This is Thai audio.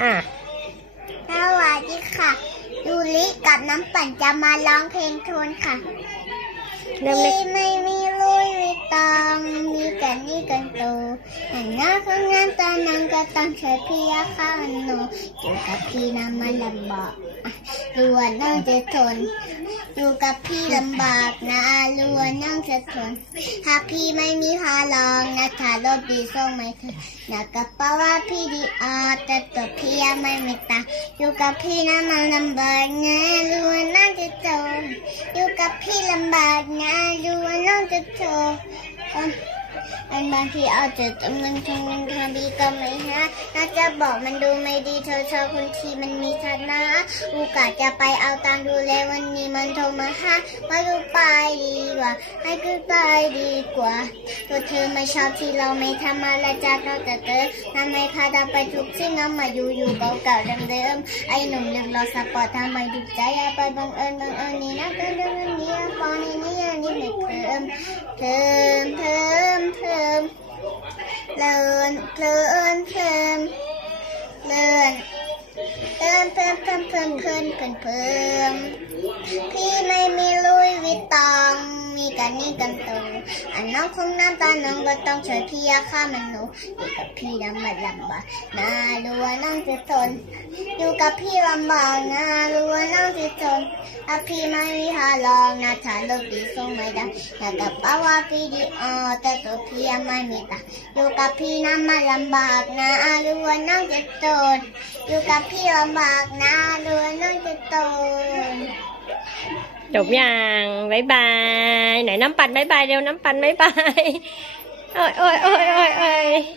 อะสวัสดีค่ะยูริกับน้ำปั่นจะมาร้องเพลงโทนค่ะเริ่มเล็กพี่ไม่มีลุยมีตองมีกันนี่กันโตแต่หน้าของงานตานังก็ต้องเชิญพี่ยาข้าวหนูอยู่กับพี่นะมันลำบากอะรัวน้องจะทน อยู่กับพี่ลำบากนะรัวน้องจะทน ถ้าพี่ไม่มีพาลองนะถ้ารถดีส่งไม่ถึงนะกระเป๋าว่าพี่ดีอ อแต่ตัวพี่ยังไม่มีตังค์อยู่กับพี่นะมันลำบากนะรัวน้องจะทนอยู่กับพี่ลำบากนะรู้ว่าน้องจะโทรอัน บางทีเอาแต่จำเงินทงเงินทองดีก็ไม่ฮะน่าจะบอกมันดูไม่ดีเธอเธอคนทีมันมีฐานะโอกาสจะไปเอาตังค์ดูแลวันนี้มันโทรมาหาว่ากูไปดีกว่า ให้กูไปดีกว่าตัวเธอไม่ชอบที่เราไม่ทำอะไรจากเราแต่เธอทำไมพาดาไปทุกสิ่งเอามาอยู่อยู่เก่าๆเดิมๆไอ้หนุ่มเรียกเราสปอร์ตทำไมถูกใจเอาไปบังเอิญบังเอิญนี่นะเดินเดินนี้ปอนี่นี่นี่ไม่เพิ่มเพิ่มเพิ่ม ลื่อนเพิ่มเลื่อนเพิ่มเพิ่มเพิ่มเพิ่มเพิ่มเพิ่มเพิ่มพี่ไม่มี น้องคงน้ำตาน้องก็ต้องช่วยพี่ยาข้ามันหนูอยู่กับพี่นะมันลำบากน่ารู้ว่าน้องจะทนอยู่กับพี่ลำบากนะรู้ว่าน้องจะทนถ้าพี่ไม่มีหาลองนะถ้าลูกดีส่งไม่ได้อยากกับป้าว่าพี่ดีออแต่ตัวพี่ยังไม่มีตาอยู่กับพี่นะมันลำบากนะรู้ว่าน้องจะทนอยู่กับพี่ลำบากนะรู้ว่าน้องจะทน จบยังบายบาย ไหนน้ำปั่นบายบายเร็วน้ำปั่นบายบาย โอ้ยโอ้ยโอ้ยโอ้ยโอ้ย